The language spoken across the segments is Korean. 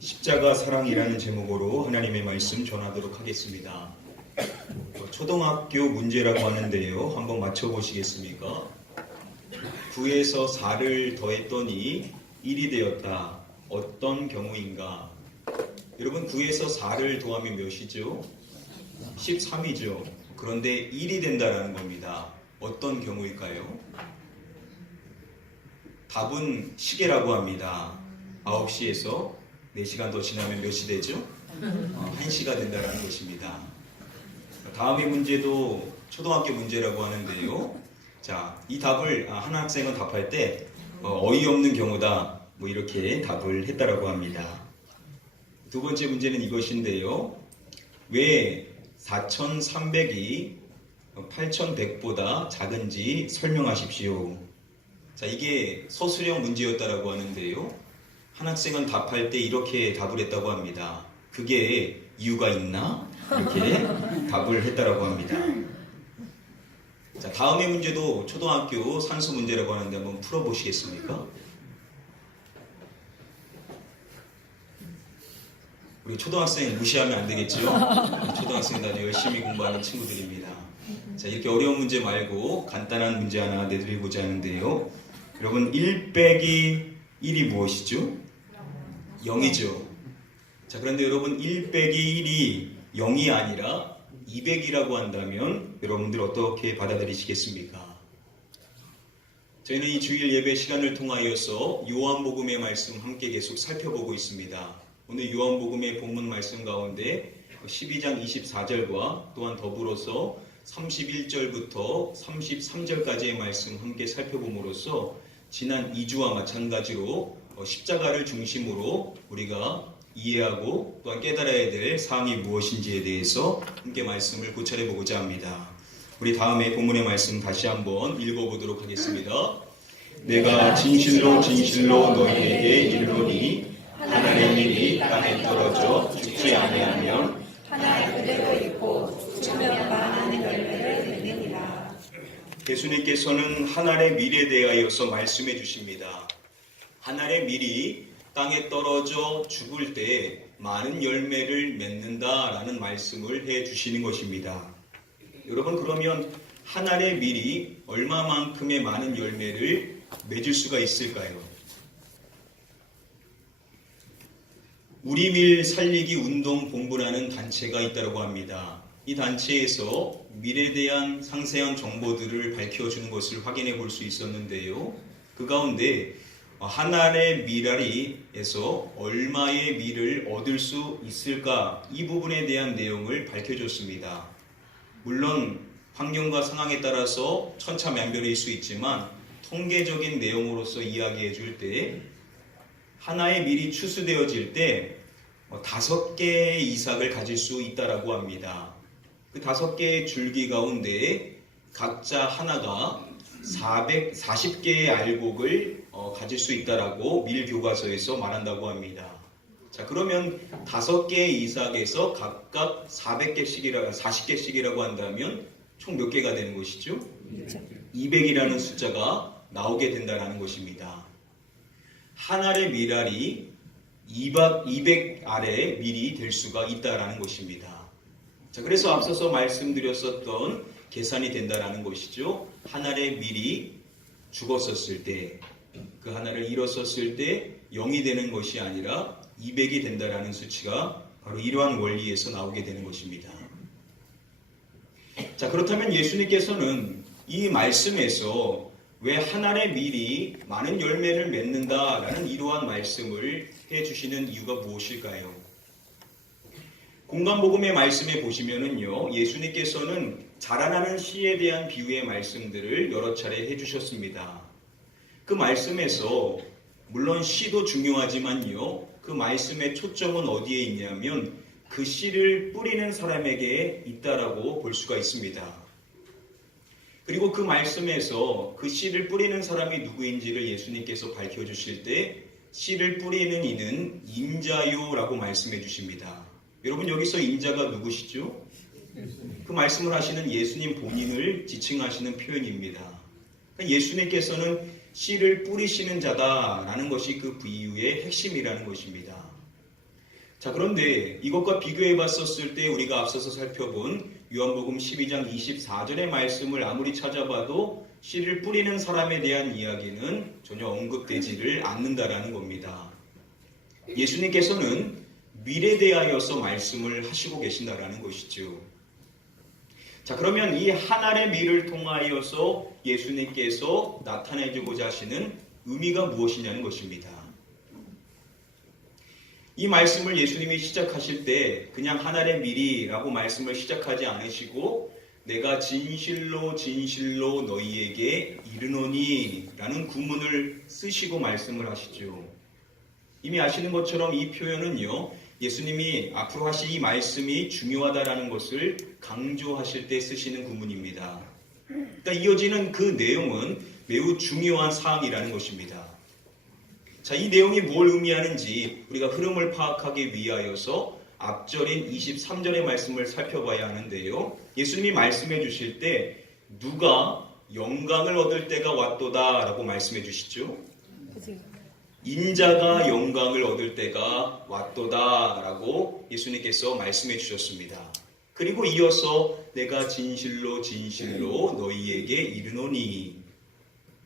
십자가 사랑이라는 제목으로 하나님의 말씀 전하도록 하겠습니다. 초등학교 문제라고 하는데요. 한번 맞춰보시겠습니까? 9에서 4를 더했더니 1이 되었다. 어떤 경우인가? 여러분 9에서 4를 더하면 몇이죠? 13이죠. 그런데 1이 된다는 겁니다. 어떤 경우일까요? 답은 시계라고 합니다. 9시에서 4시간 더 지나면 몇 시 되죠? 1시가 된다는 것입니다. 다음의 문제도 초등학교 문제라고 하는데요. 자, 이 답을 한 학생은 답할 때 어이없는 경우다 이렇게 답을 했다라고 합니다. 두 번째 문제는 이것인데요. 왜 4,300이 8,100보다 작은지 설명하십시오. 자, 이게 서술형 문제였다라고 하는데요. 한 학생은 답할 때 이렇게 답을 했다고 합니다. 그게 이유가 있나? 이렇게 답을 했다라고 합니다. 자, 다음의 문제도 초등학교 산수 문제라고 하는데 한번 풀어보시겠습니까? 우리 초등학생 무시하면 안 되겠죠? 초등학생들 아주 열심히 공부하는 친구들입니다. 자, 이렇게 어려운 문제 말고 간단한 문제 하나 내드리고자 하는데요. 여러분 1 빼기 1이 무엇이죠? 0이죠. 자, 그런데 여러분 1 빼기 1이 0이 아니라 200이라고 한다면 여러분들 어떻게 받아들이시겠습니까? 저희는 이 주일 예배 시간을 통하여서 요한복음의 말씀 함께 계속 살펴보고 있습니다. 오늘 요한복음의 본문 말씀 가운데 12장 24절과 또한 더불어서 31절부터 33절까지의 말씀 함께 살펴봄으로써 지난 2주와 마찬가지로 십자가를 중심으로 우리가 이해하고 또한 깨달아야 될 사항이 무엇인지에 대해서 함께 말씀을 고찰해 보고자 합니다. 우리 다음에 본문의 말씀 다시 한번 읽어보도록 하겠습니다. 내가 진실로 진실로 너희에게 이르노니 하나의 밀이 땅에 떨어져 죽지 아니하면 하나 그대로 있고 죽으면 많은 열매를 맺느니라. 예수님께서는 한 알의 밀에 대하여서 말씀해 주십니다. 한 알의 밀이 땅에 떨어져 죽을 때 많은 열매를 맺는다라는 말씀을 해 주시는 것입니다. 여러분, 그러면 한 알의 밀이 얼마만큼의 많은 열매를 맺을 수가 있을까요? 우리 밀 살리기 운동 본부라는 단체가 있다고 합니다. 이 단체에서 밀에 대한 상세한 정보들을 밝혀주는 것을 확인해 볼 수 있었는데요. 그 가운데 한 알의 밀알이에서 얼마의 밀을 얻을 수 있을까, 이 부분에 대한 내용을 밝혀줬습니다. 물론 환경과 상황에 따라서 천차만별일 수 있지만 통계적인 내용으로서 이야기해 줄 때 하나의 밀이 추수되어질 때 5개의 이삭을 가질 수 있다라고 합니다. 그 5개의 줄기 가운데 각자 하나가 440개의 알곡을 가질 수 있다라고 밀교과서에서 말한다고 합니다. 자, 그러면 5개의 이삭에서 각각 40개씩이라고 한다면 총 몇 개가 되는 것이죠? 200이라는 숫자가 나오게 된다는 것입니다. 한 알의 밀알이 200 알의 밀이 될 수가 있다라는 것입니다. 자, 그래서 앞서서 말씀드렸었던 계산이 된다라는 것이죠. 한 알의 밀이 죽었었을 때, 그 하나를 잃었었을 때 0이 되는 것이 아니라 200이 된다라는 수치가 바로 이러한 원리에서 나오게 되는 것입니다. 자, 그렇다면 예수님께서는 이 말씀에서 왜 한 알의 밀이 많은 열매를 맺는다라는 이러한 말씀을 해주시는 이유가 무엇일까요? 공간복음의 말씀에 보시면은요, 예수님께서는 자라나는 씨에 대한 비유의 말씀들을 여러 차례 해주셨습니다. 그 말씀에서 물론 씨도 중요하지만요, 그 말씀의 초점은 어디에 있냐면 그 씨를 뿌리는 사람에게 있다라고 볼 수가 있습니다. 그리고 그 말씀에서 그 씨를 뿌리는 사람이 누구인지를 예수님께서 밝혀주실 때 씨를 뿌리는 이는 인자요라고 말씀해 주십니다. 여러분, 여기서 인자가 누구시죠? 그 말씀을 하시는 예수님 본인을 지칭하시는 표현입니다. 예수님께서는 씨를 뿌리시는 자다라는 것이 그 비유의 핵심이라는 것입니다. 자, 그런데 이것과 비교해 봤었을 때 우리가 앞서서 살펴본 요한복음 12장 24절의 말씀을 아무리 찾아봐도 씨를 뿌리는 사람에 대한 이야기는 전혀 언급되지를 않는다라는 겁니다. 예수님께서는 밀에 대하여서 말씀을 하시고 계신다라는 것이죠. 자, 그러면 이 한 알의 밀을 통하여서 예수님께서 나타내주고자 하시는 의미가 무엇이냐는 것입니다. 이 말씀을 예수님이 시작하실 때 그냥 한 알의 밀이라고 말씀을 시작하지 않으시고 내가 진실로 진실로 너희에게 이르노니 라는 구문을 쓰시고 말씀을 하시죠. 이미 아시는 것처럼 이 표현은요, 예수님이 앞으로 하실 이 말씀이 중요하다라는 것을 강조하실 때 쓰시는 구문입니다. 그러니까 이어지는 그 내용은 매우 중요한 사항이라는 것입니다. 자, 이 내용이 뭘 의미하는지 우리가 흐름을 파악하기 위하여서 앞절인 23절의 말씀을 살펴봐야 하는데요. 예수님이 말씀해 주실 때 누가 영광을 얻을 때가 왔도다 라고 말씀해 주시죠. 인자가 영광을 얻을 때가 왔도다 라고 예수님께서 말씀해 주셨습니다. 그리고 이어서 내가 진실로 진실로 너희에게 이르노니,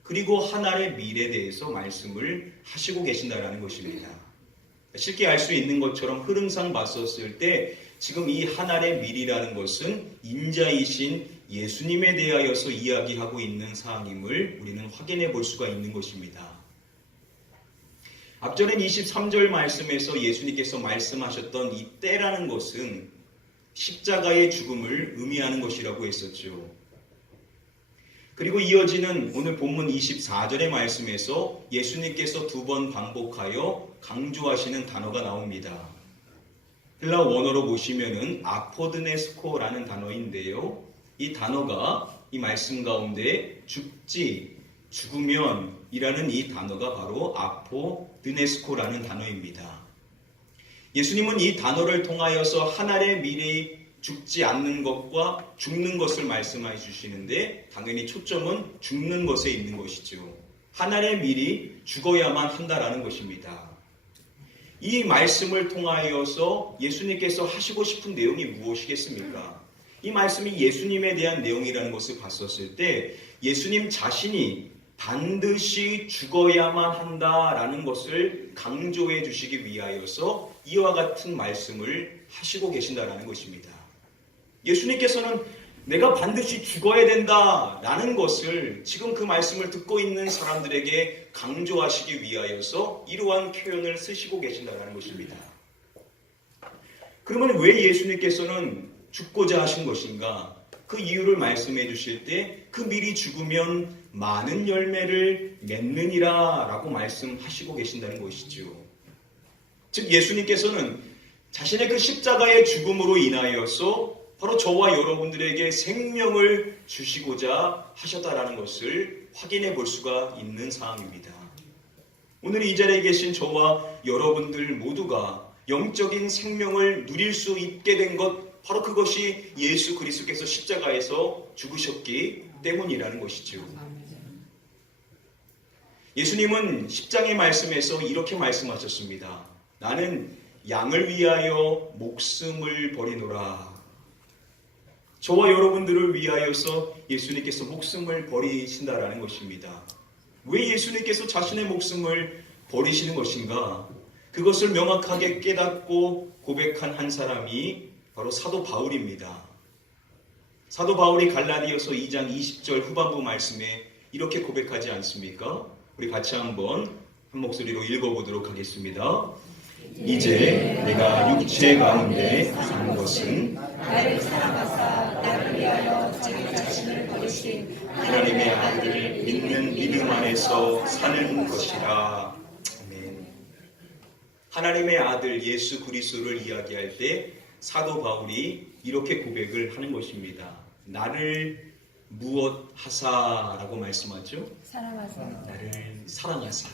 그리고 하나의 밀에 대해서 말씀을 하시고 계신다라는 것입니다. 쉽게 알 수 있는 것처럼 흐름상 봤었을 때 지금 이 하나의 밀이라는 것은 인자이신 예수님에 대하여서 이야기하고 있는 사항임을 우리는 확인해 볼 수가 있는 것입니다. 앞전엔 23절 말씀에서 예수님께서 말씀하셨던 이 때라는 것은 십자가의 죽음을 의미하는 것이라고 했었죠. 그리고 이어지는 오늘 본문 24절의 말씀에서 예수님께서 두 번 반복하여 강조하시는 단어가 나옵니다. 헬라 원어로 보시면은 아포드네스코라는 단어인데요. 이 단어가 이 말씀 가운데 죽지, 죽으면 이라는 이 단어가 바로 아포드네스코라는 단어입니다. 예수님은 이 단어를 통하여서 한 알의 밀이 죽지 않는 것과 죽는 것을 말씀해 주시는데 당연히 초점은 죽는 것에 있는 것이죠. 한 알의 밀이 죽어야만 한다라는 것입니다. 이 말씀을 통하여서 예수님께서 하시고 싶은 내용이 무엇이겠습니까? 이 말씀이 예수님에 대한 내용이라는 것을 봤었을 때 예수님 자신이 반드시 죽어야만 한다라는 것을 강조해 주시기 위하여서 이와 같은 말씀을 하시고 계신다라는 것입니다. 예수님께서는 내가 반드시 죽어야 된다라는 것을 지금 그 말씀을 듣고 있는 사람들에게 강조하시기 위하여서 이러한 표현을 쓰시고 계신다는 것입니다. 그러면 왜 예수님께서는 죽고자 하신 것인가? 그 이유를 말씀해 주실 때 그 밀이 죽으면 많은 열매를 맺느니라 라고 말씀하시고 계신다는 것이죠. 즉 예수님께서는 자신의 그 십자가의 죽음으로 인하여서 바로 저와 여러분들에게 생명을 주시고자 하셨다라는 것을 확인해 볼 수가 있는 사항입니다. 오늘 이 자리에 계신 저와 여러분들 모두가 영적인 생명을 누릴 수 있게 된 것, 바로 그것이 예수 그리스도께서 십자가에서 죽으셨기 때문이라는 것이죠. 예수님은 십장의 말씀에서 이렇게 말씀하셨습니다. 나는 양을 위하여 목숨을 버리노라. 저와 여러분들을 위하여서 예수님께서 목숨을 버리신다라는 것입니다. 왜 예수님께서 자신의 목숨을 버리시는 것인가? 그것을 명확하게 깨닫고 고백한 한 사람이 바로 사도 바울입니다. 사도 바울이 갈라디아서 2장 20절 후반부 말씀에 이렇게 고백하지 않습니까? 우리 같이 한번 한 목소리로 읽어보도록 하겠습니다. 이제 내가 육체 가운데 사는 것은 나를 사랑하사 나를 위하여 자기 자신을 버리신 하나님의 아들을 믿는 믿음 안에서 사는 것이라. 아멘. 하나님의 아들 예수 그리스도를 이야기할 때 사도 바울이 이렇게 고백을 하는 것입니다. 나를 무엇 하사라고 말씀하죠? 사랑하사 나를 사랑하사.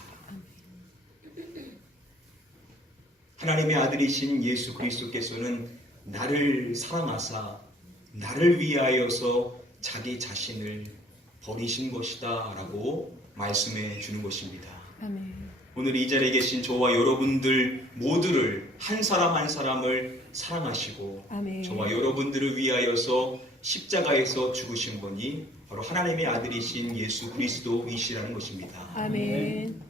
하나님의 아들이신 예수 그리스도께서는 나를 사랑하사 나를 위하여서 자기 자신을 버리신 것이다 라고 말씀해 주는 것입니다. 아멘. 오늘 이 자리에 계신 저와 여러분들 모두를 한 사람 한 사람을 사랑하시고 아멘. 저와 여러분들을 위하여서 십자가에서 죽으신 분이 바로 하나님의 아들이신 예수 그리스도이시라는 것입니다. 아멘.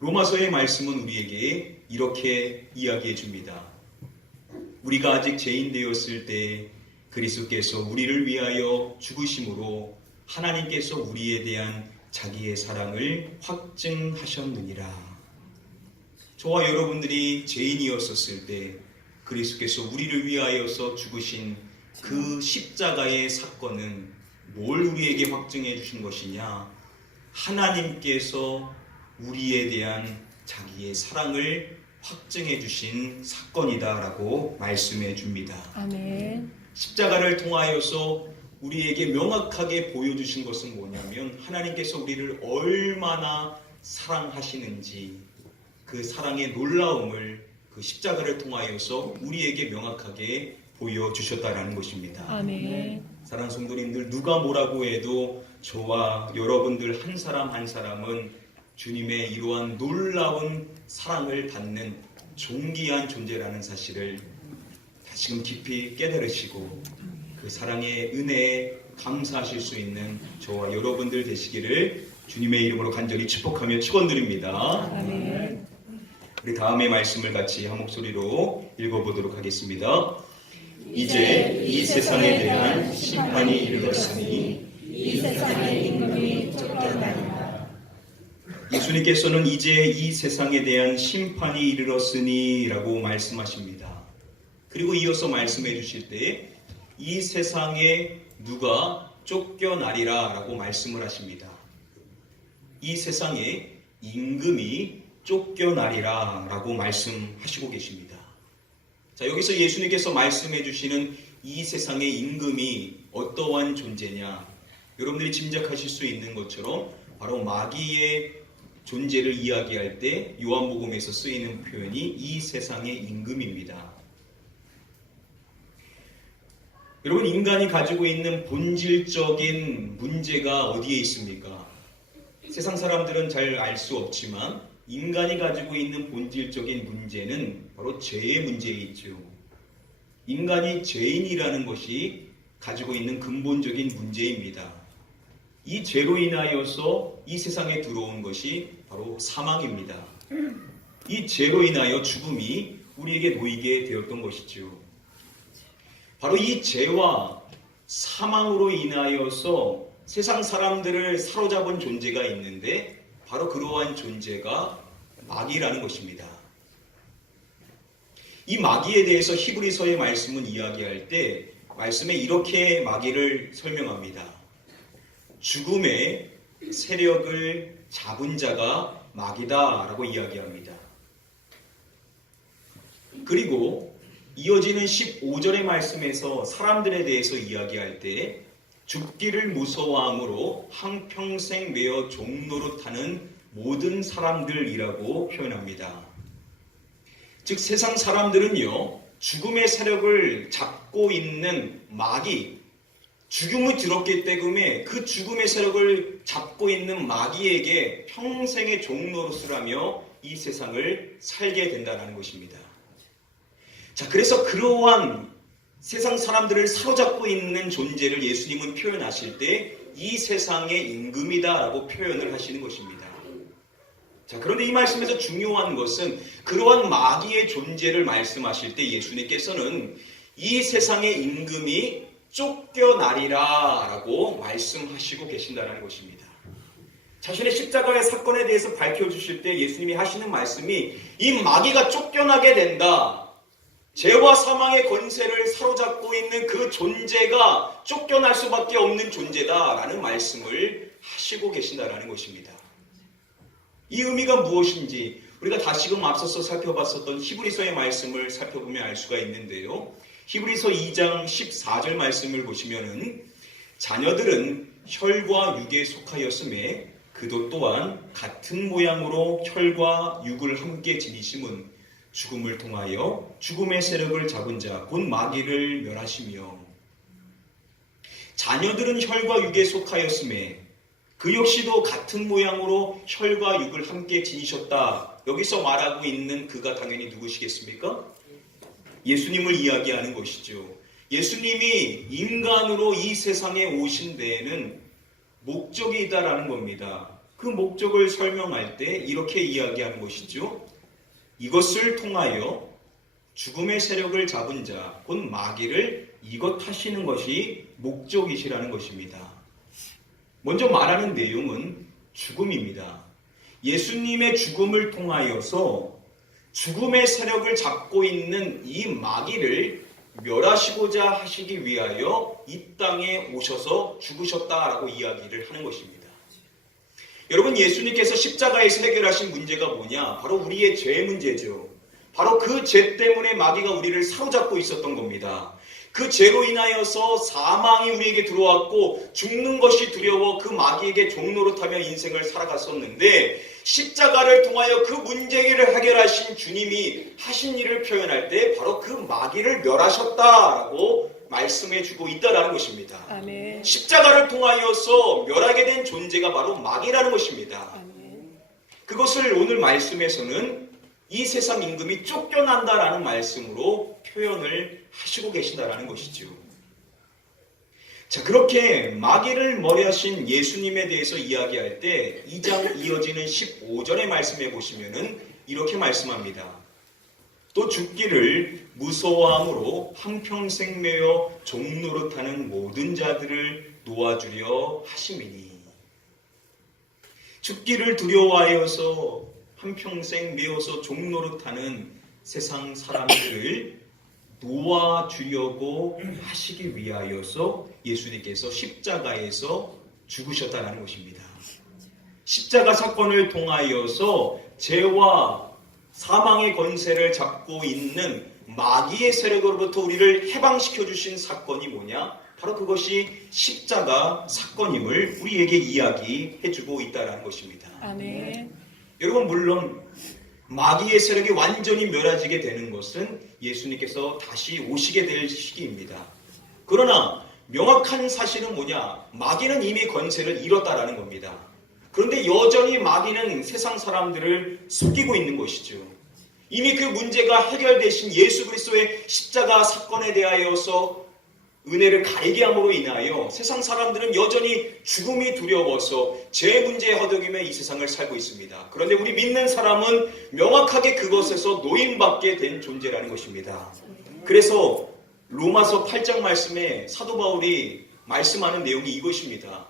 로마서의 말씀은 우리에게 이렇게 이야기해 줍니다. 우리가 아직 죄인 되었을 때 그리스도께서 우리를 위하여 죽으심으로 하나님께서 우리에 대한 자기의 사랑을 확증하셨느니라. 저와 여러분들이 죄인이었었을 때 그리스도께서 우리를 위하여서 죽으신 그 십자가의 사건은 뭘 우리에게 확증해 주신 것이냐? 하나님께서 우리에 대한 자기의 사랑을 확증해 주신 사건이다라고 말씀해 줍니다. 아멘. 십자가를 통하여서 우리에게 명확하게 보여주신 것은 뭐냐면 하나님께서 우리를 얼마나 사랑하시는지 그 사랑의 놀라움을 그 십자가를 통하여서 우리에게 명확하게 보여주셨다라는 것입니다. 아멘. 사랑하는 성도님들, 누가 뭐라고 해도 저와 여러분들 한 사람 한 사람은 주님의 이러한 놀라운 사랑을 받는 존귀한 존재라는 사실을 다시금 깊이 깨달으시고 그 사랑의 은혜에 감사하실 수 있는 저와 여러분들 되시기를 주님의 이름으로 간절히 축복하며 축원드립니다. 아멘. 우리 다음의 말씀을 같이 한 목소리로 읽어보도록 하겠습니다. 이제 이 세상에 대한 심판이 이르렀으니 이 세상의 임금이 쫓겨나리라. 예수님께서는 이제 이 세상에 대한 심판이 이르렀으니 라고 말씀하십니다. 그리고 이어서 말씀해 주실 때 이 세상에 누가 쫓겨나리라 라고 말씀을 하십니다. 이 세상에 임금이 쫓겨나리라 라고 말씀하시고 계십니다. 자, 여기서 예수님께서 말씀해 주시는 이 세상의 임금이 어떠한 존재냐? 여러분들이 짐작하실 수 있는 것처럼 바로 마귀의 존재를 이야기할 때 요한복음에서 쓰이는 표현이 이 세상의 임금입니다. 여러분, 인간이 가지고 있는 본질적인 문제가 어디에 있습니까? 세상 사람들은 잘 알 수 없지만 인간이 가지고 있는 본질적인 문제는 바로 죄의 문제에 있죠. 인간이 죄인이라는 것이 가지고 있는 근본적인 문제입니다. 이 죄로 인하여서 이 세상에 들어온 것이 바로 사망입니다. 이 죄로 인하여 죽음이 우리에게 놓이게 되었던 것이죠. 바로 이 죄와 사망으로 인하여서 세상 사람들을 사로잡은 존재가 있는데 바로 그러한 존재가 마귀라는 것입니다. 이 마귀에 대해서 히브리서의 말씀은 이야기할 때 말씀에 이렇게 마귀를 설명합니다. 죽음의 세력을 잡은 자가 마귀다라고 이야기합니다. 그리고 이어지는 15절의 말씀에서 사람들에 대해서 이야기할 때 죽기를 무서워함으로 한평생 매어 종노릇하는 모든 사람들이라고 표현합니다. 즉 세상 사람들은요, 죽음의 세력을 잡고 있는 마귀, 죽음이 들었기 때문에 그 죽음의 세력을 잡고 있는 마귀에게 평생의 종노릇을 하며 이 세상을 살게 된다는 것입니다. 자, 그래서 그러한 세상 사람들을 사로잡고 있는 존재를 예수님은 표현하실 때 이 세상의 임금이다라고 표현을 하시는 것입니다. 자, 그런데 이 말씀에서 중요한 것은 그러한 마귀의 존재를 말씀하실 때 예수님께서는 이 세상의 임금이 쫓겨나리라라고 말씀하시고 계신다는 것입니다. 자신의 십자가의 사건에 대해서 밝혀주실 때 예수님이 하시는 말씀이 이 마귀가 쫓겨나게 된다. 죄와 사망의 권세를 사로잡고 있는 그 존재가 쫓겨날 수밖에 없는 존재다라는 말씀을 하시고 계신다라는 것입니다. 이 의미가 무엇인지 우리가 다시금 앞서서 살펴봤었던 히브리서의 말씀을 살펴보면 알 수가 있는데요. 히브리서 2장 14절 말씀을 보시면은 자녀들은 혈과 육에 속하였음에 그도 또한 같은 모양으로 혈과 육을 함께 지니심은 죽음을 통하여 죽음의 세력을 잡은 자 곧 마귀를 멸하시며 자녀들은 혈과 육에 속하였음에 그 역시도 같은 모양으로 혈과 육을 함께 지니셨다. 여기서 말하고 있는 그가 당연히 누구시겠습니까? 예수님을 이야기하는 것이죠. 예수님이 인간으로 이 세상에 오신 데에는 목적이 있다라는 겁니다. 그 목적을 설명할 때 이렇게 이야기하는 것이죠. 이것을 통하여 죽음의 세력을 잡은 자, 곧 마귀를 이것하시는 것이 목적이시라는 것입니다. 먼저 말하는 내용은 죽음입니다. 예수님의 죽음을 통하여서 죽음의 세력을 잡고 있는 이 마귀를 멸하시고자 하시기 위하여 이 땅에 오셔서 죽으셨다라고 이야기를 하는 것입니다. 여러분, 예수님께서 십자가에서 해결하신 문제가 뭐냐? 바로 우리의 죄 문제죠. 바로 그 죄 때문에 마귀가 우리를 사로잡고 있었던 겁니다. 그 죄로 인하여서 사망이 우리에게 들어왔고 죽는 것이 두려워 그 마귀에게 종노릇하며 인생을 살아갔었는데, 십자가를 통하여 그 문제를 해결하신 주님이 하신 일을 표현할 때 바로 그 마귀를 멸하셨다라고 말씀해주고 있다라는 것입니다. 아멘. 십자가를 통하여서 멸하게 된 존재가 바로 마귀라는 것입니다. 아멘. 그것을 오늘 말씀에서는 이 세상 임금이 쫓겨난다라는 말씀으로 표현을 하시고 계신다라는 것이죠. 자, 그렇게 마귀를 멸하신 예수님에 대해서 이야기할 때 2장 이어지는 15절의 말씀에 보시면은 이렇게 말씀합니다. 또 죽기를 무서워함으로 한평생 매어 종노릇하는 모든 자들을 놓아주려 하심이니. 죽기를 두려워하여서 한평생 매어서 종노릇하는 세상 사람들을 놓아주려고 하시기 위하여서 예수님께서 십자가에서 죽으셨다는 것입니다. 십자가 사건을 통하여서 죄와 사망의 권세를 잡고 있는 마귀의 세력으로부터 우리를 해방시켜 주신 사건이 뭐냐? 바로 그것이 십자가 사건임을 우리에게 이야기해 주고 있다는 것입니다. 아멘. 여러분, 물론 마귀의 세력이 완전히 멸하지게 되는 것은 예수님께서 다시 오시게 될 시기입니다. 그러나 명확한 사실은 뭐냐? 마귀는 이미 권세를 잃었다라는 겁니다. 그런데 여전히 마귀는 세상 사람들을 속이고 있는 것이죠. 이미 그 문제가 해결되신 예수 그리스도의 십자가 사건에 대하여서 은혜를 가리게 함으로 인하여 세상 사람들은 여전히 죽음이 두려워서 죄 문제에 허덕이며 이 세상을 살고 있습니다. 그런데 우리 믿는 사람은 명확하게 그것에서 노임받게 된 존재라는 것입니다. 그래서 로마서 8장 말씀에 사도 바울이 말씀하는 내용이 이것입니다.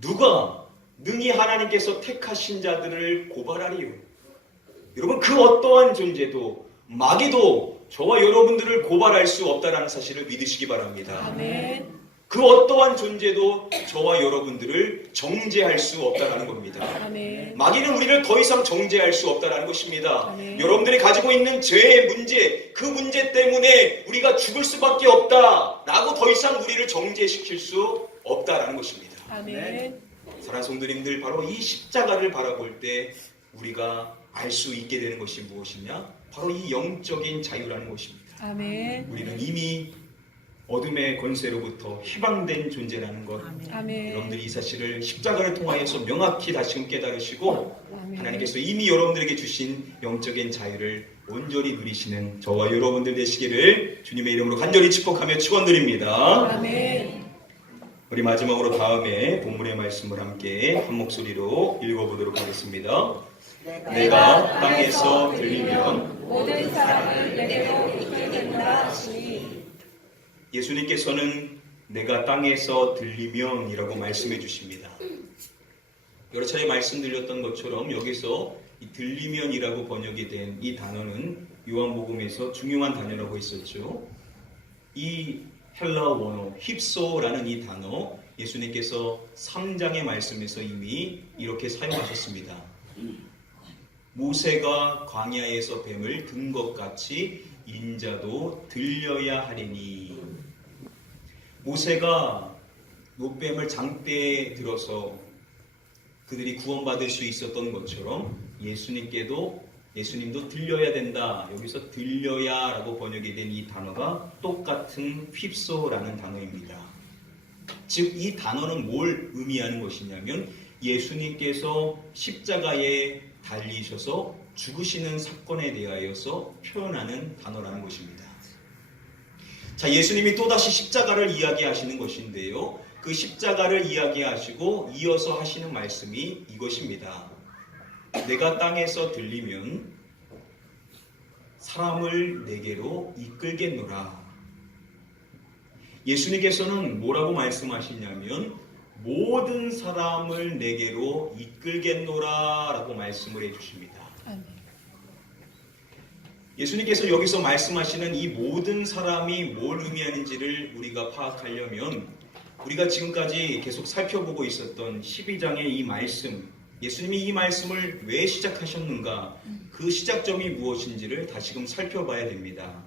누가 능히 하나님께서 택하신 자들을 고발하리요. 여러분, 그 어떠한 존재도 마귀도 저와 여러분들을 고발할 수 없다는 사실을 믿으시기 바랍니다. 아멘. 그 어떠한 존재도 저와 여러분들을 정죄할 수 없다는 겁니다. 아멘. 마귀는 우리를 더 이상 정죄할 수 없다는 것입니다. 아멘. 여러분들이 가지고 있는 죄의 문제, 그 문제 때문에 우리가 죽을 수밖에 없다라고 더 이상 우리를 정죄시킬 수 없다는 것입니다. 아멘. 사랑하는 성도님들, 바로 이 십자가를 바라볼 때 우리가 알 수 있게 되는 것이 무엇이냐? 바로 이 영적인 자유라는 것입니다. 아멘. 우리는 이미 어둠의 권세로부터 해방된 존재라는 것, 아멘. 여러분들이 이 사실을 십자가를 통하여서 명확히 다시금 깨달으시고 아멘. 하나님께서 이미 여러분들에게 주신 영적인 자유를 온전히 누리시는 저와 여러분들 되시기를 주님의 이름으로 간절히 축복하며 축원드립니다. 아멘. 우리 마지막으로 다음에 본문의 말씀을 함께 한 목소리로 읽어보도록 하겠습니다. 내가 땅에서 들리면 모든 사람을 내게로 이끌겠다 하시니. 예수님께서는 내가 땅에서 들리면 이라고 말씀해 주십니다. 여러 차례 말씀드렸던 것처럼 여기서 이 들리면이라고 번역이 된 이 단어는 요한복음에서 중요한 단어라고 했었죠. 이 헬라어 원어 힙소라는 이 단어 예수님께서 3장의 말씀에서 이미 이렇게 사용하셨습니다. 모세가 광야에서 뱀을 든 것 같이 인자도 들려야 하리니. 모세가 노뱀을 장대에 들어서 그들이 구원받을 수 있었던 것처럼 예수님도 들려야 된다. 여기서 들려야라고 번역이 된 이 단어가 똑같은 휩소라는 단어입니다. 즉 이 단어는 뭘 의미하는 것이냐면 예수님께서 십자가에 달리셔서 죽으시는 사건에 대하여서 표현하는 단어라는 것입니다. 자, 예수님이 또다시 십자가를 이야기하시는 것인데요. 그 십자가를 이야기하시고 이어서 하시는 말씀이 이것입니다. 내가 땅에서 들리면 사람을 내게로 이끌겠노라. 예수님께서는 뭐라고 말씀하시냐면 모든 사람을 내게로 이끌겠노라 라고 말씀을 해주십니다. 예수님께서 여기서 말씀하시는 이 모든 사람이 뭘 의미하는지를 우리가 파악하려면 우리가 지금까지 계속 살펴보고 있었던 12장의 이 말씀, 예수님이 이 말씀을 왜 시작하셨는가, 그 시작점이 무엇인지를 다시금 살펴봐야 됩니다.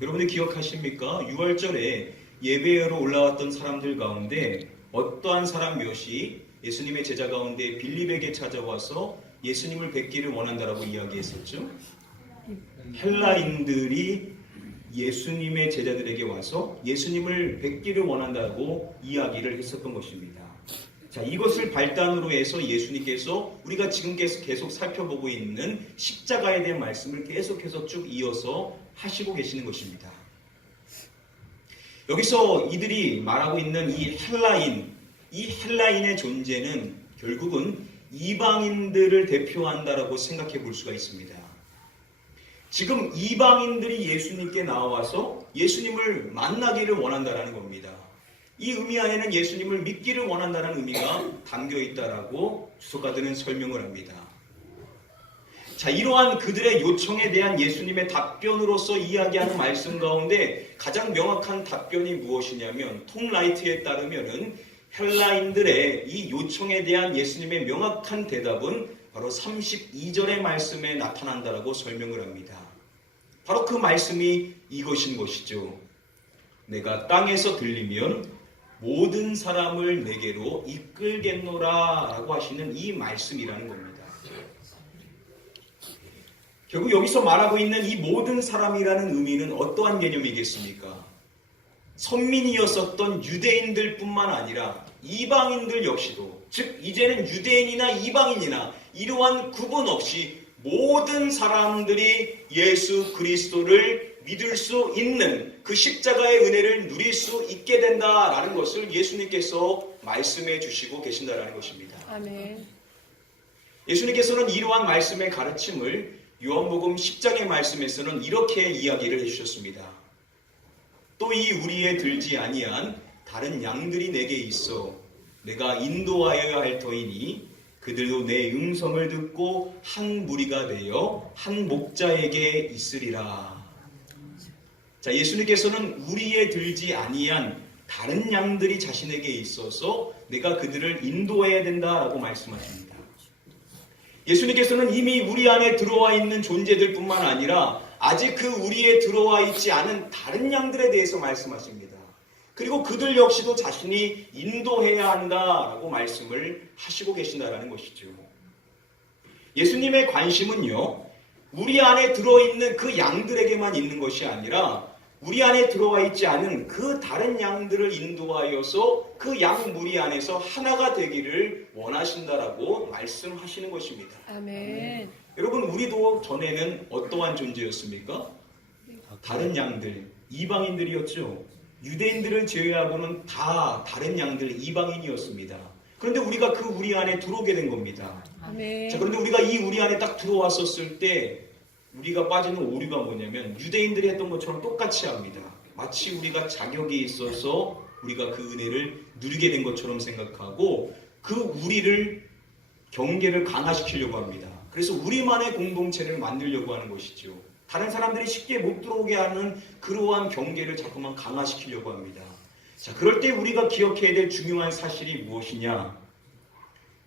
여러분들 기억하십니까? 6월절에 예배하러 올라왔던 사람들 가운데 어떠한 사람 몇이 예수님의 제자 가운데 빌립에게 찾아와서 예수님을 뵙기를 원한다라고 이야기했었죠? 헬라인들이 예수님의 제자들에게 와서 예수님을 뵙기를 원한다고 이야기를 했었던 것입니다. 자, 이것을 발단으로 해서 예수님께서 우리가 지금 계속 살펴보고 있는 십자가에 대한 말씀을 계속해서 쭉 이어서 하시고 계시는 것입니다. 여기서 이들이 말하고 있는 이 헬라인의 존재는 결국은 이방인들을 대표한다라고 생각해 볼 수가 있습니다. 지금 이방인들이 예수님께 나와서 예수님을 만나기를 원한다라는 겁니다. 이 의미 안에는 예수님을 믿기를 원한다는 의미가 담겨 있다라고 주석가들은 설명을 합니다. 자, 이러한 그들의 요청에 대한 예수님의 답변으로서 이야기하는 말씀 가운데 가장 명확한 답변이 무엇이냐면 톰라이트에 따르면은 헬라인들의 이 요청에 대한 예수님의 명확한 대답은 바로 32절의 말씀에 나타난다라고 설명을 합니다. 바로 그 말씀이 이것인 것이죠. 내가 땅에서 들리면 모든 사람을 내게로 이끌겠노라 라고 하시는 이 말씀이라는 겁니다. 결국 여기서 말하고 있는 이 모든 사람이라는 의미는 어떠한 개념이겠습니까? 선민이었었던 유대인들 뿐만 아니라 이방인들 역시도, 즉 이제는 유대인이나 이방인이나 이러한 구분 없이 모든 사람들이 예수 그리스도를 믿을 수 있는 그 십자가의 은혜를 누릴 수 있게 된다라는 것을 예수님께서 말씀해 주시고 계신다라는 것입니다. 아멘. 예수님께서는 이러한 말씀의 가르침을 요한복음 10장의 말씀에서는 이렇게 이야기를 해주셨습니다. 또 이 우리에 들지 아니한 다른 양들이 내게 있어 내가 인도하여야 할 터이니 그들도 내 음성을 듣고 한 무리가 되어 한 목자에게 있으리라. 자, 예수님께서는 우리에 들지 아니한 다른 양들이 자신에게 있어서 내가 그들을 인도해야 된다라고 말씀하십니다. 예수님께서는 이미 우리 안에 들어와 있는 존재들 뿐만 아니라 아직 그 우리에 들어와 있지 않은 다른 양들에 대해서 말씀하십니다. 그리고 그들 역시도 자신이 인도해야 한다라고 말씀을 하시고 계신다라는 것이죠. 예수님의 관심은요, 우리 안에 들어있는 그 양들에게만 있는 것이 아니라 우리 안에 들어와 있지 않은 그 다른 양들을 인도하여서 그 양 무리 안에서 하나가 되기를 원하신다라고 말씀하시는 것입니다. 아멘. 여러분, 우리도 전에는 어떠한 존재였습니까? 다른 양들, 이방인들이었죠. 유대인들을 제외하고는 다 다른 양들, 이방인이었습니다. 그런데 우리가 그 우리 안에 들어오게 된 겁니다. 아멘. 자, 그런데 우리가 이 우리 안에 딱 들어왔었을 때 우리가 빠지는 오류가 뭐냐면 유대인들이 했던 것처럼 똑같이 합니다. 마치 우리가 자격이 있어서 우리가 그 은혜를 누리게 된 것처럼 생각하고 그 우리를 경계를 강화시키려고 합니다. 그래서 우리만의 공동체를 만들려고 하는 것이죠. 다른 사람들이 쉽게 못 들어오게 하는 그러한 경계를 자꾸만 강화시키려고 합니다. 자, 그럴 때 우리가 기억해야 될 중요한 사실이 무엇이냐?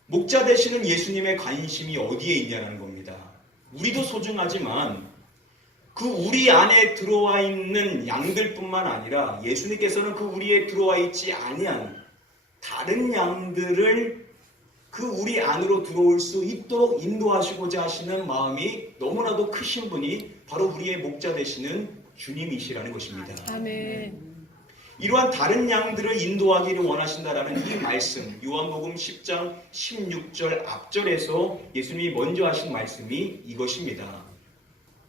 목자 되시는 예수님의 관심이 어디에 있냐는 겁니다. 우리도 소중하지만 그 우리 안에 들어와 있는 양들뿐만 아니라 예수님께서는 그 우리에 들어와 있지 아니한 다른 양들을 그 우리 안으로 들어올 수 있도록 인도하시고자 하시는 마음이 너무나도 크신 분이 바로 우리의 목자 되시는 주님이시라는 것입니다. 아멘. 이러한 다른 양들을 인도하기를 원하신다라는 이 말씀, 요한복음 10장 16절 앞절에서 예수님이 먼저 하신 말씀이 이것입니다.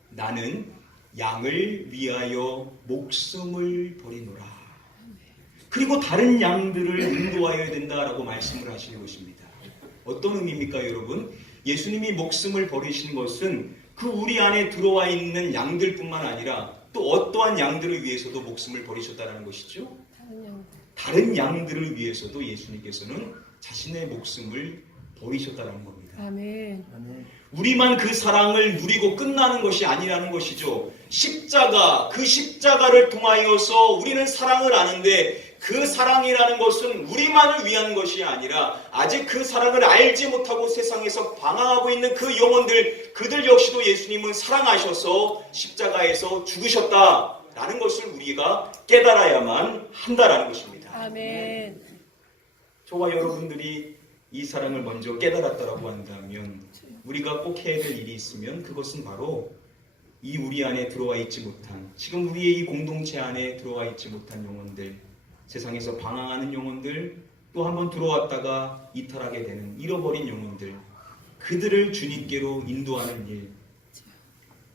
나는 양을 위하여 목숨을 버리노라. 그리고 다른 양들을 인도하여야 된다라고 말씀을 하시는 것입니다. 어떤 의미입니까, 여러분? 예수님이 목숨을 버리신 것은 그 우리 안에 들어와 있는 양들뿐만 아니라 또 어떠한 양들을 위해서도 목숨을 버리셨다는 것이죠. 다른 양들을 위해서도 예수님께서는 자신의 목숨을 버리셨다는 겁니다. 아멘. 우리만 그 사랑을 누리고 끝나는 것이 아니라는 것이죠. 십자가, 그 십자가를 통하여서 우리는 사랑을 아는데 그 사랑이라는 것은 우리만을 위한 것이 아니라 아직 그 사랑을 알지 못하고 세상에서 방황하고 있는 그 영혼들, 그들 역시도 예수님은 사랑하셔서 십자가에서 죽으셨다라는 것을 우리가 깨달아야만 한다라는 것입니다. 아멘. 저와 여러분들이 이 사랑을 먼저 깨달았다라고 한다면 우리가 꼭 해야 될 일이 있으면 그것은 바로 이 우리 안에 들어와 있지 못한, 지금 우리의 이 공동체 안에 들어와 있지 못한 영혼들, 세상에서 방황하는 영혼들, 또 한번 들어왔다가 이탈하게 되는 잃어버린 영혼들, 그들을 주님께로 인도하는 일,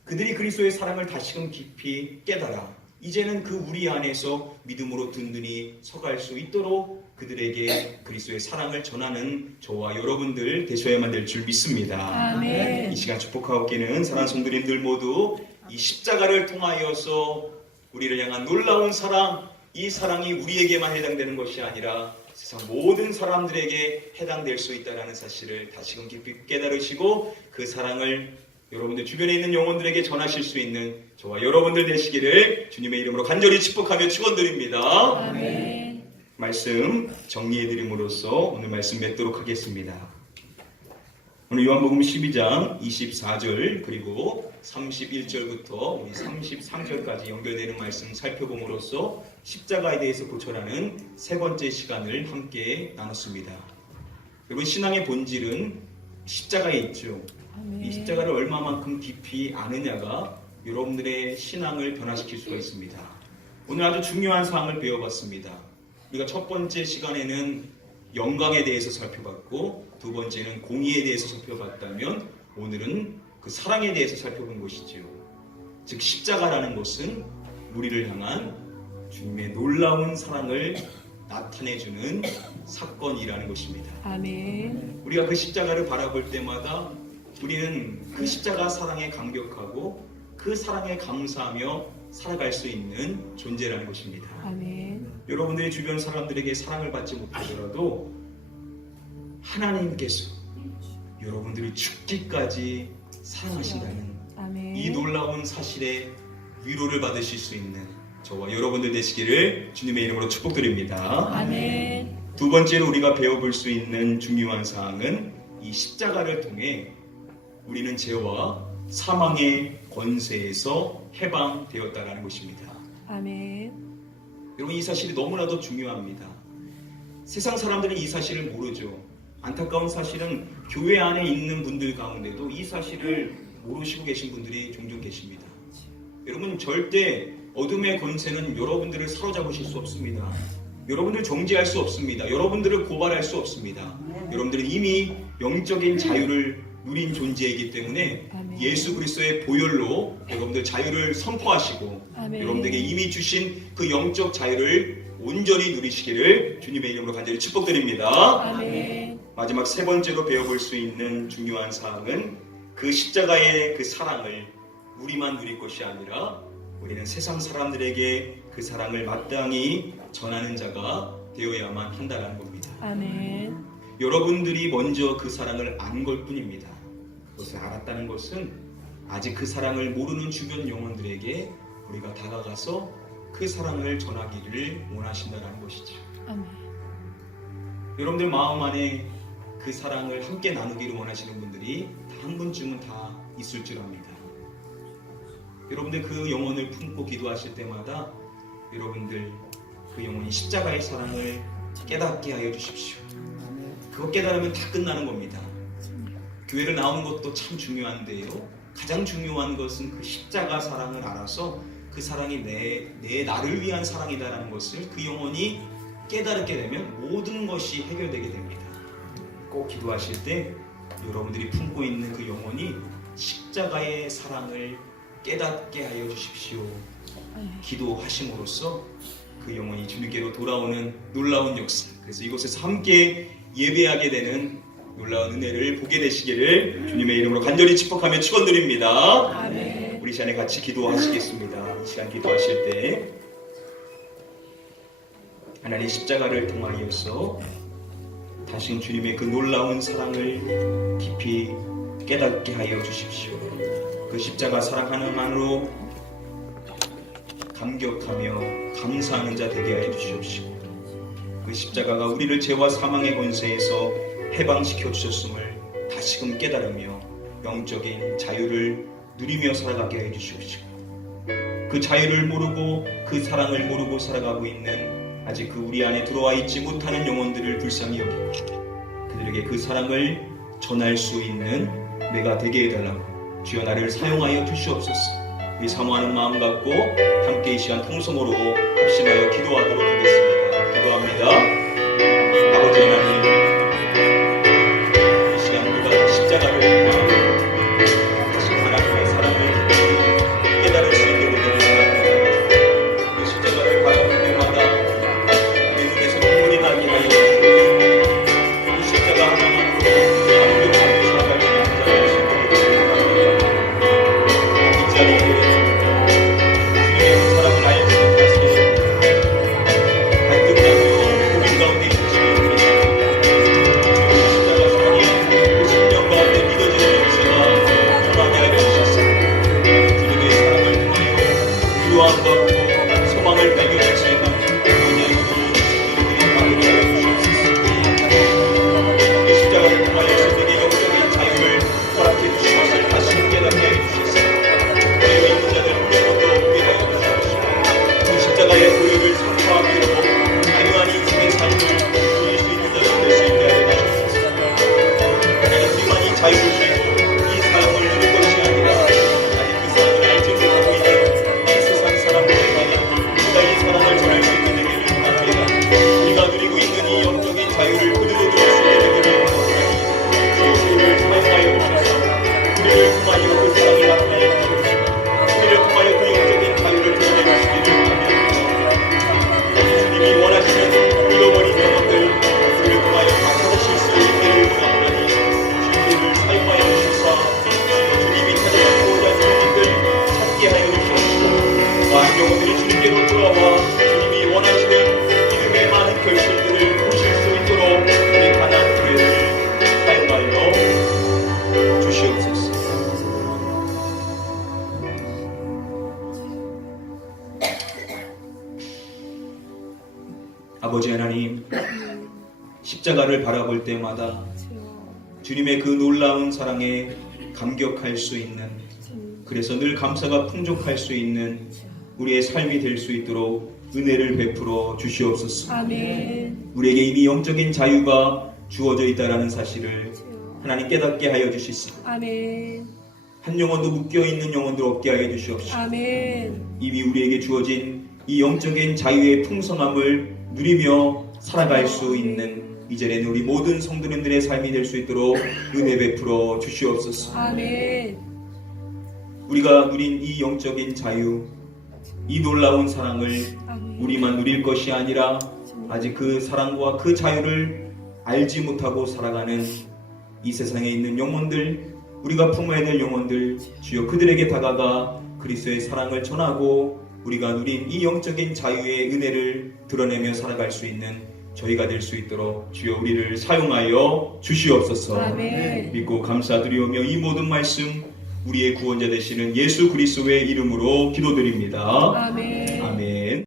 그들이 그리스도의 사랑을 다시금 깊이 깨달아 이제는 그 우리 안에서 믿음으로 든든히 서갈 수 있도록 그들에게 그리스도의 사랑을 전하는 저와 여러분들 되셔야만 될 줄 믿습니다. 아멘. 이 시간 축복하고 계는 사랑하는 성도님들 모두 이 십자가를 통하여서 우리를 향한 놀라운 사랑, 이 사랑이 우리에게만 해당되는 것이 아니라 세상 모든 사람들에게 해당될 수 있다는 사실을 다시금 깊이 깨달으시고 그 사랑을 여러분들 주변에 있는 영혼들에게 전하실 수 있는 저와 여러분들 되시기를 주님의 이름으로 간절히 축복하며 축원드립니다. 아멘. 말씀 정리해드림으로써 오늘 말씀 맺도록 하겠습니다. 오늘 요한복음 12장 24절 그리고 31절부터 우리 33절까지 연결되는 말씀 살펴봄으로써 십자가에 대해서 고찰하는 세 번째 시간을 함께 나눴습니다. 여러분, 신앙의 본질은 십자가에 있죠. 이 십자가를 얼마만큼 깊이 아느냐가 여러분들의 신앙을 변화시킬 수가 있습니다. 오늘 아주 중요한 사항을 배워봤습니다. 우리가 첫 번째 시간에는 영광에 대해서 살펴봤고 두 번째는 공의에 대해서 살펴봤다면 오늘은 그 사랑에 대해서 살펴본 것이죠. 즉 십자가라는 것은 우리를 향한 주님의 놀라운 사랑을 나타내주는 사건이라는 것입니다. 아멘. 우리가 그 십자가를 바라볼 때마다 우리는 그 십자가 사랑에 감격하고 그 사랑에 감사하며 살아갈 수 있는 존재라는 것입니다. 아멘. 여러분들의 주변 사람들에게 사랑을 받지 못하더라도 하나님께서 여러분들이 죽기까지 사랑하신다는 아멘. 이 놀라운 사실에 위로를 받으실 수 있는 저와 여러분들 되시기를 주님의 이름으로 축복드립니다. 아멘. 두 번째로 우리가 배워볼 수 있는 중요한 사항은 이 십자가를 통해 우리는 죄와 사망의 권세에서 해방되었다는 것입니다. 아멘. 여러분, 이 사실이 너무나도 중요합니다. 세상 사람들은 이 사실을 모르죠. 안타까운 사실은 교회 안에 있는 분들 가운데도 이 사실을 모르시고 계신 분들이 종종 계십니다. 여러분, 절대 어둠의 권세는 여러분들을 사로잡으실 수 없습니다. 여러분들 정죄할 수 없습니다. 여러분들을 고발할 수 없습니다. 여러분들은 이미 영적인 자유를 누린 존재이기 때문에 아멘. 예수 그리스도의 보혈로 여러분들 자유를 선포하시고 아멘. 여러분들에게 이미 주신 그 영적 자유를 온전히 누리시기를 주님의 이름으로 간절히 축복드립니다. 아멘. 마지막 세 번째로 배워볼 수 있는 중요한 사항은 그 십자가의 그 사랑을 우리만 누릴 것이 아니라 우리는 세상 사람들에게 그 사랑을 마땅히 전하는 자가 되어야만 한다는 겁니다. 아멘. 여러분들이 먼저 그 사랑을 안 걸 뿐입니다. 그것을 알았다는 것은 아직 그 사랑을 모르는 주변 영혼들에게 우리가 다가가서 그 사랑을 전하기를 원하신다는 것이죠. 아멘. 여러분들 마음 안에 그 사랑을 함께 나누기를 원하시는 분들이 다 한 분쯤은 다 있을 줄 압니다. 여러분들 그 영혼을 품고 기도하실 때마다 여러분들 그 영혼이 십자가의 사랑을 깨닫게 하여 주십시오. 그거 깨달으면 다 끝나는 겁니다. 교회를 나오는 것도 참 중요한데요. 가장 중요한 것은 그 십자가 사랑을 알아서 그 그 사랑이 내 나를 위한 사랑이다라는 것을 그 영혼이 깨달게 되면 모든 것이 해결되게 됩니다. 꼭 기도하실 때 여러분들이 품고 있는 그 영혼이 십자가의 사랑을 깨닫게 하여 주십시오. 기도하심으로써 그 영혼이 주님께로 돌아오는 놀라운 역사, 그래서 이곳에서 함께 예배하게 되는 놀라운 은혜를 보게 되시기를 주님의 이름으로 간절히 축복하며 축원드립니다. 아멘. 우리 시간에 같이 기도하시겠습니다. 이 시간 기도하실 때 하나님 십자가를 통하여서 다시 주님의 그 놀라운 사랑을 깊이 깨닫게 하여 주십시오. 그 십자가 사랑 하나만으로 감격하며 감사하는 자 되게 하여 주시옵시고, 그 십자가가 우리를 죄와 사망의 권세에서 해방시켜 주셨음을 다시금 깨달으며 영적인 자유를 누리며 살아가게 해 주시옵시고, 그 자유를 모르고 그 사랑을 모르고 살아가고 있는 아직 그 우리 안에 들어와 있지 못하는 영혼들을 불쌍히 여기고 그들에게 그 사랑을 전할 수 있는 내가 되게 해달라고 주여 나를 사용하여 주시옵소서. 이 사모하는 마음 갖고 함께 이 시간 통성으로 합심하여 기도하도록 하겠습니다. 기도합니다. 아버지 하나님, 이 시간 우리가 십자가를 통하여 다시 하나님의 사랑을 깨달을 수 있게 되기를 바랍니다. 그 십자가를 바라볼 때마다 내 눈에서 눈물이 나게 하여 주시옵소서. 그 십자가 하나만으로 감격하며 살아갈 수 있는 자를 수 있게 되기를 바랍니다. 이 자리에 소망을 발견할 수 있는 십자가를 통하여서 내게 영적인 자유를 허락해 주신 것을 다시 깨닫게 해 주셔서 우리의 있는 자들 모두 보게 하여 주시옵시고, 그 십자가의 고유를 선포하기로 자유한 인생의 삶을 누릴 수 있는 자들 될 수 있게 하여 주시옵소서. 하나님, 우리만 이 자유를 누리고 이 사랑을 누릴 것이 아니라 아직 그 사랑을 알지 못하고 있는 이 세상 사람들에게 우리가 이 사랑을 전할 수 있게 되기를 원합니다. 우리가 누리고 있는 이 영적인 자유를 그대로 누릴 수 있게 되기를 원합니다. 우리를 사용하여 주셔서 우리를 통하여 그 사랑을 나타내 주시옵소서. 우리를 통하여 그 영적인 자유를 드러내 주시기를 원합니다. 주님이 원하시는 잃어버린 영혼들 우리를 통하여 찾으실 수 있기를 원하오니 주님을 사용하여 주셔서 주님이 찾아가고자 하는 영혼들 찾게 하여 주시옵시고, 많은 영혼들이 주님께로 돌아와 주님이 원하시는 믿음의 많은 결실들을 보실 수 있도록 우리 가난 교회를 사용하여 주시옵소서. 아버지 하나님, 십자가를 바라볼 때마다 주님의 그 놀라운 사랑에 감격할 수 있는, 그래서 늘 감사가 풍족할 수 있는 우리의 삶이 될 수 있도록 은혜를 베풀어 주시옵소서. 아멘. 우리에게 이미 영적인 자유가 주어져 있다라는 사실을 하나님 깨닫게 하여 주시옵소서. 아멘. 한 영혼도 묶여있는 영혼들 없게 하여 주시옵소서. 아멘. 이미 우리에게 주어진 이 영적인 자유의 풍성함을 누리며 살아갈 수 있는 이전에는 우리 모든 성도님들의 삶이 될 수 있도록 은혜 베풀어 주시옵소서. 아멘. 우리가 누린 이 영적인 자유, 이 놀라운 사랑을 아멘. 우리만 누릴 것이 아니라 아직 그 사랑과 그 자유를 알지 못하고 살아가는 이 세상에 있는 영혼들, 우리가 품어야 될 영혼들, 주여 그들에게 다가가 그리스도의 사랑을 전하고 우리가 누린 이 영적인 자유의 은혜를 드러내며 살아갈 수 있는 저희가 될 수 있도록 주여 우리를 사용하여 주시옵소서. 아멘. 믿고 감사드리오며 이 모든 말씀 우리의 구원자 되시는 예수 그리스도의 이름으로 기도드립니다. 아멘.